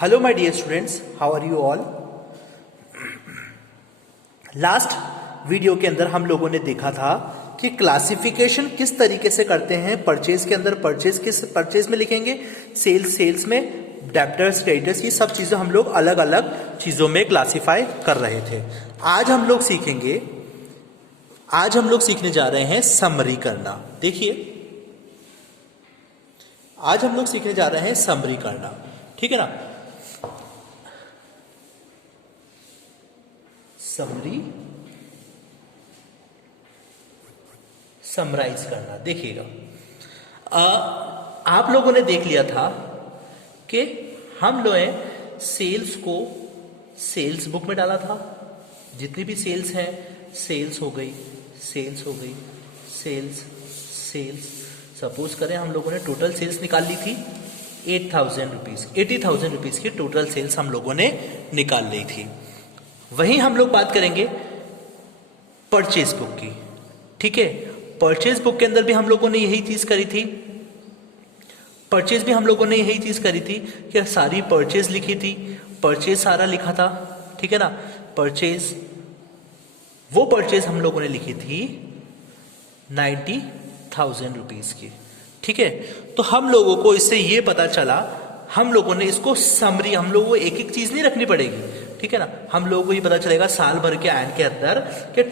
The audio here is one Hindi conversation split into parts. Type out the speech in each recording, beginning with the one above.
Hello my dear students, how are you all. Last video के अंदर हम लोगों ने देखा था कि क्लासिफिकेशन किस तरीके से करते हैं। परचेज के अंदर परचेज में लिखेंगे, सेल्स में, डेब्टर्स क्रेडिटर्स, ये सब चीजें हम लोग अलग अलग चीजों में क्लासिफाई कर रहे थे। आज हम लोग सीखने जा रहे हैं समरी करना। देखिए, आज हम लोग सीखने जा रहे हैं समरी करना, ठीक है ना। समराइज करना। देखिएगा, आप लोगों ने देख लिया था कि हम लोग सेल्स को सेल्स बुक में डाला था। जितनी भी सेल्स है, सेल्स हो गई, सेल्स। सपोज करें हम लोगों ने टोटल सेल्स निकाल ली थी 80,000 रुपीज की टोटल सेल्स हम लोगों ने निकाल ली थी। वहीं हम लोग बात करेंगे परचेज बुक की, ठीक है। परचेज बुक के अंदर भी हम लोगों ने यही चीज करी थी। कि सारी परचेज लिखी थी, परचेज सारा लिखा था, ठीक है ना। वो परचेज हम लोगों ने लिखी थी 90,000 रुपीज की, ठीक है। तो हम लोगों को इससे ये पता चला, हम लोगों ने इसको समरी, हम लोगों को एक एक चीज नहीं रखनी पड़ेगी, ठीक है ना। हम लोगों को ये पता चलेगा साल भर के एंड के अंदर कि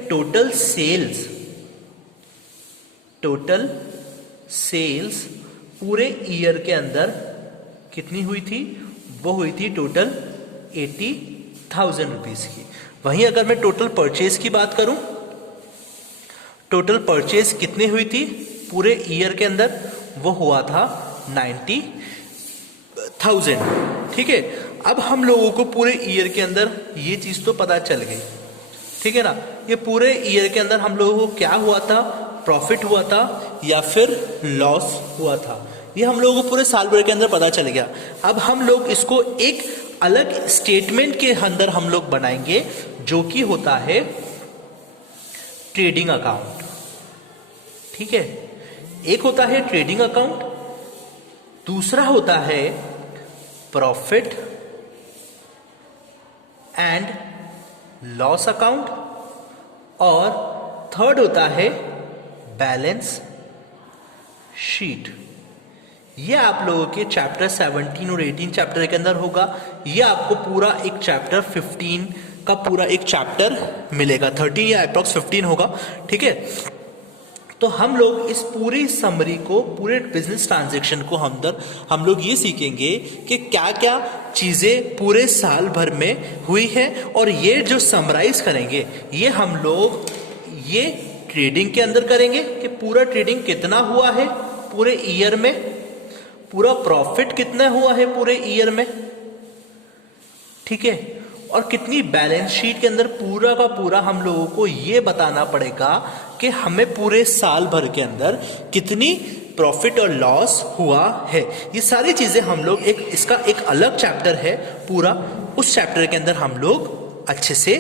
टोटल सेल्स पूरे ईयर के अंदर कितनी हुई थी। वो हुई थी टोटल 80,000 रुपीज की। वहीं अगर मैं टोटल परचेज की बात करूं, टोटल परचेज कितनी हुई थी पूरे ईयर के अंदर, वो हुआ था 90,000, ठीक है। अब हम लोगों को पूरे ईयर के अंदर ये चीज तो पता चल गई, ठीक है ना। ये पूरे ईयर के अंदर हम लोगों को क्या हुआ था, प्रॉफिट हुआ था या फिर लॉस हुआ था, ये हम लोगों को पूरे साल भर के अंदर पता चल गया। अब हम लोग इसको एक अलग स्टेटमेंट के अंदर हम लोग बनाएंगे, जो कि होता है ट्रेडिंग अकाउंट, ठीक है। एक होता है ट्रेडिंग अकाउंट, दूसरा होता है प्रॉफिट एंड लॉस अकाउंट, और थर्ड होता है बैलेंस शीट। ये आप लोगों के चैप्टर 17 और 18 चैप्टर के अंदर होगा। ये आपको पूरा एक चैप्टर 15 का पूरा एक चैप्टर मिलेगा, 13 या अप्रॉक्स 15 होगा, ठीक है। तो हम लोग इस पूरी समरी को, पूरे बिजनेस ट्रांजैक्शन को हम लोग ये सीखेंगे कि क्या क्या चीजें पूरे साल भर में हुई है, और ये जो समराइज करेंगे ये हम लोग ये ट्रेडिंग के अंदर करेंगे कि पूरा ट्रेडिंग कितना हुआ है पूरे ईयर में, पूरा प्रॉफिट कितना हुआ है पूरे ईयर में, ठीक है। और कितनी बैलेंस शीट के अंदर पूरा का पूरा हम लोगों को ये बताना पड़ेगा कि हमें पूरे साल भर के अंदर कितनी प्रॉफिट और लॉस हुआ है। ये सारी चीजें हम लोग इसका एक अलग चैप्टर है पूरा, उस चैप्टर के अंदर हम लोग अच्छे से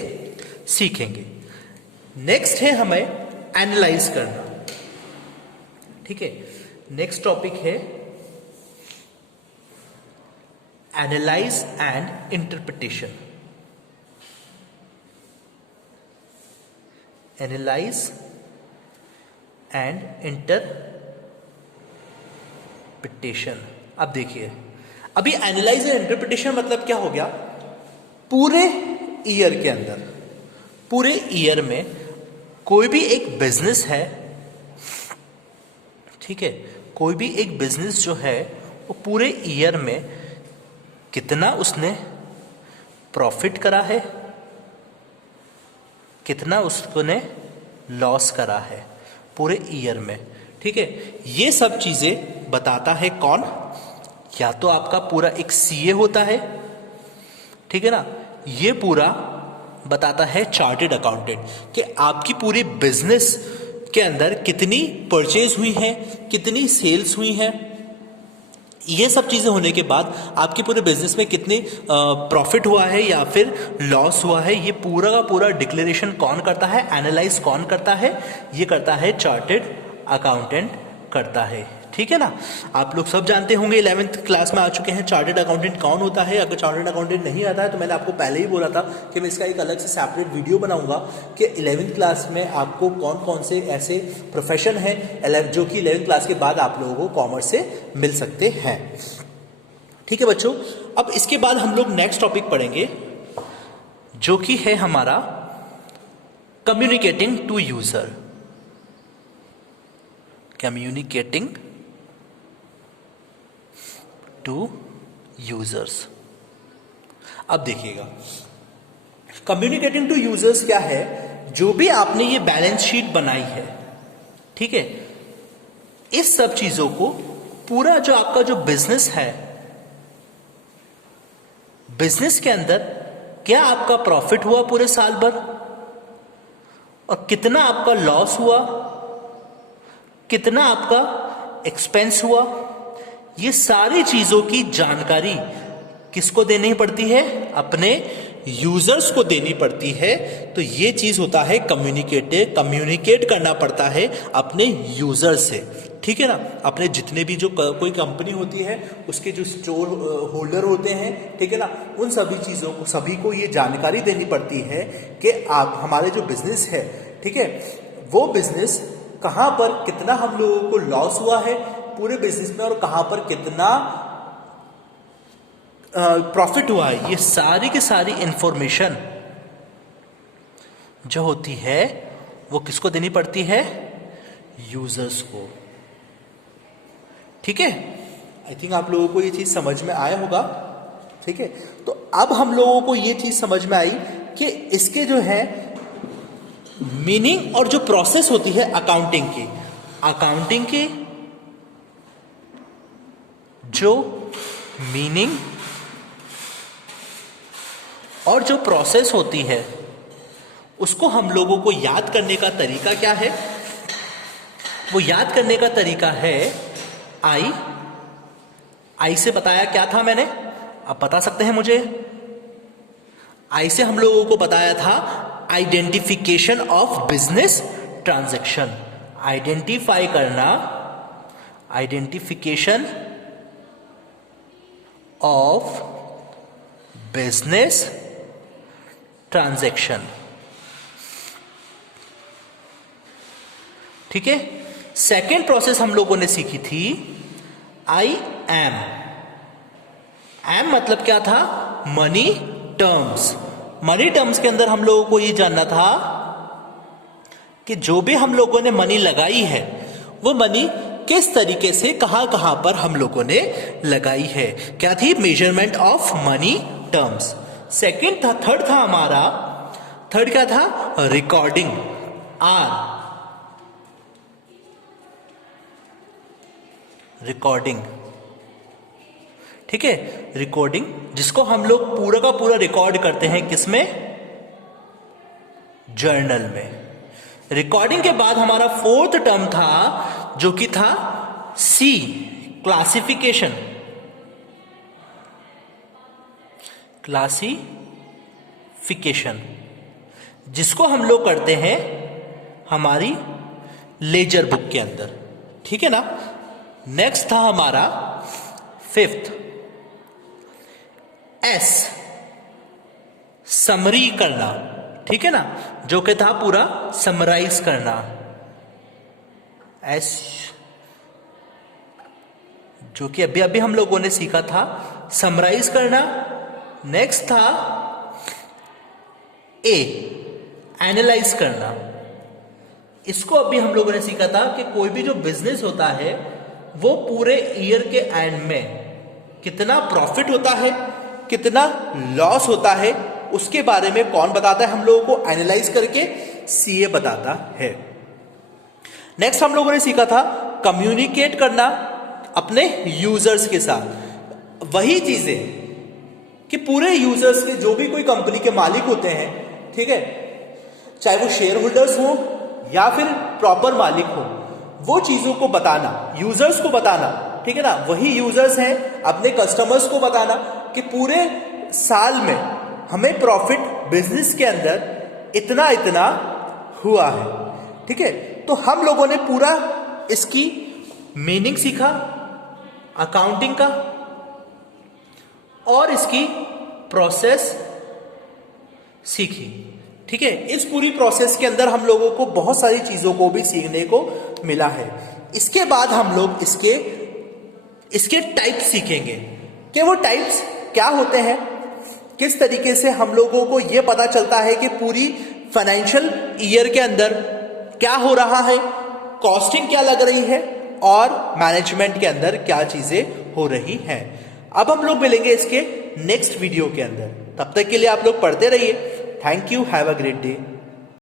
सीखेंगे। नेक्स्ट है हमें एनालाइज करना, ठीक है। नेक्स्ट टॉपिक है analyse and interpretation. Analyse and interpretation. अब देखिए, अभी एनालाइज एंड इंटरप्रिटेशन मतलब क्या हो गया, पूरे ईयर में कोई भी एक बिजनेस है, ठीक है, कोई भी एक बिजनेस जो है वो पूरे ईयर में कितना उसने प्रॉफिट करा है, कितना उसने लॉस करा है पूरे ईयर में, ठीक है। ये सब चीजें बताता है कौन, या तो आपका पूरा एक सीए होता है, ठीक है ना। ये पूरा बताता है चार्टेड अकाउंटेंट कि आपकी पूरी बिजनेस के अंदर कितनी परचेज हुई है, कितनी सेल्स हुई है। ये सब चीजें होने के बाद आपके पूरे बिजनेस में कितनी प्रॉफिट हुआ है या फिर लॉस हुआ है, ये पूरा का पूरा डिक्लेरेशन कौन करता है, एनालाइज कौन करता है, ये करता है चार्टेड अकाउंटेंट करता है, ठीक है ना। आप लोग सब जानते होंगे, 11th क्लास में आ चुके हैं, चार्टर्ड अकाउंटेंट कौन होता है। अगर चार्टर्ड अकाउंटेंट नहीं आता है तो मैंने आपको पहले ही बोला था कि मैं इसका एक अलग से सेपरेट वीडियो बनाऊंगा कि 11th क्लास में आपको कौन कौन से ऐसे प्रोफेशन हैं जो कि 11th क्लास के बाद आप लोगों को कॉमर्स से मिल सकते हैं। ठीक है बच्चों, अब इसके बाद हम लोग नेक्स्ट टॉपिक पढ़ेंगे जो कि है हमारा communicating to user. Communicating to users. अब देखिएगा कम्युनिकेटिंग टू यूजर्स क्या है। जो भी आपने ये बैलेंस शीट बनाई है, ठीक है, इस सब चीजों को पूरा जो आपका जो बिजनेस है, बिजनेस के अंदर क्या आपका प्रॉफिट हुआ पूरे साल भर और कितना आपका लॉस हुआ, कितना आपका एक्सपेंस हुआ, ये सारी चीजों की जानकारी किसको देनी पड़ती है, अपने यूजर्स को देनी पड़ती है। तो ये चीज होता है कम्युनिकेट करना पड़ता है अपने यूजर से, ठीक है ना। अपने जितने भी जो कोई कंपनी होती है उसके जो स्टोर होल्डर होते हैं, ठीक है ना, उन सभी चीजों को, सभी को ये जानकारी देनी पड़ती है कि आप हमारे जो बिजनेस है, ठीक है, वो बिजनेस कहां पर कितना हम लोगों को लॉस हुआ है पूरे बिजनेस में और कहां पर कितना प्रॉफिट हुआ है। ये सारी की सारी इंफॉर्मेशन जो होती है वो किसको देनी पड़ती है, यूजर्स को। ठीक है, आई थिंक आप लोगों को ये चीज समझ में आया होगा। ठीक है, तो अब हम लोगों को ये चीज समझ में आई कि इसके जो है मीनिंग और जो प्रोसेस होती है अकाउंटिंग की जो मीनिंग और जो प्रोसेस होती है उसको हम लोगों को याद करने का तरीका क्या है। वो याद करने का तरीका है आई से बताया क्या था मैंने, आप बता सकते हैं मुझे। आई से हम लोगों को बताया था identification of business transaction. Identify करना, आइडेंटिफिकेशन ऑफ बिजनेस ट्रांजैक्शन। ठीक है, सेकेंड प्रोसेस हम लोगों ने सीखी थी आई एम मतलब क्या था, मनी टर्म्स। मनी टर्म्स के अंदर हम लोगों को ये जानना था कि जो भी हम लोगों ने मनी लगाई है वो मनी किस तरीके से कहां कहां पर हम लोगों ने लगाई है। क्या थी, measurement of money terms. Second था, थर्ड था हमारा, थर्ड क्या था, रिकॉर्डिंग। रिकॉर्डिंग, ठीक है, रिकॉर्डिंग जिसको हम लोग पूरा का पूरा रिकॉर्ड करते हैं किसमें, जर्नल में। रिकॉर्डिंग के बाद हमारा फोर्थ टर्म था जो कि था सी, क्लासिफिकेशन। क्लासिफिकेशन जिसको हम लोग करते हैं हमारी लेजर बुक के अंदर, ठीक है ना। नेक्स्ट था हमारा फिफ्थ एस, समरी करना, ठीक है ना, जो कि था पूरा समराइज करना। एस जो कि अभी अभी हम लोगों ने सीखा था, समराइज करना। नेक्स्ट था ए, एनालाइज करना। इसको अभी हम लोगों ने सीखा था कि कोई भी जो बिजनेस होता है वो पूरे ईयर के एंड में कितना प्रॉफिट होता है, कितना लॉस होता है, उसके बारे में कौन बताता है हम लोगों को, एनालाइज करके सीए बताता है। नेक्स्ट हम लोगों ने सीखा था कम्युनिकेट करना अपने यूजर्स के साथ। वही चीजें कि पूरे यूजर्स के, जो भी कोई कंपनी के मालिक होते हैं, ठीक है, चाहे वो शेयर होल्डर्स हो या फिर प्रॉपर मालिक हो, वो चीजों को बताना, यूजर्स को बताना, ठीक है ना। वही यूजर्स हैं अपने कस्टमर्स को बताना कि पूरे साल में हमें प्रॉफिट बिजनेस के अंदर इतना इतना हुआ है, ठीक है। तो हम लोगों ने पूरा इसकी मीनिंग सीखा अकाउंटिंग का और इसकी प्रोसेस सीखी। ठीक है, इस पूरी प्रोसेस के अंदर हम लोगों को बहुत सारी चीजों को भी सीखने को मिला है। इसके बाद हम लोग इसके टाइप्स सीखेंगे कि वो टाइप्स क्या होते हैं, किस तरीके से हम लोगों को यह पता चलता है कि पूरी फाइनेंशियल ईयर के अंदर क्या हो रहा है, कॉस्टिंग क्या लग रही है और मैनेजमेंट के अंदर क्या चीजें हो रही हैं। अब हम लोग मिलेंगे इसके नेक्स्ट वीडियो के अंदर। तब तक के लिए आप लोग पढ़ते रहिए। Thank you, have a great day.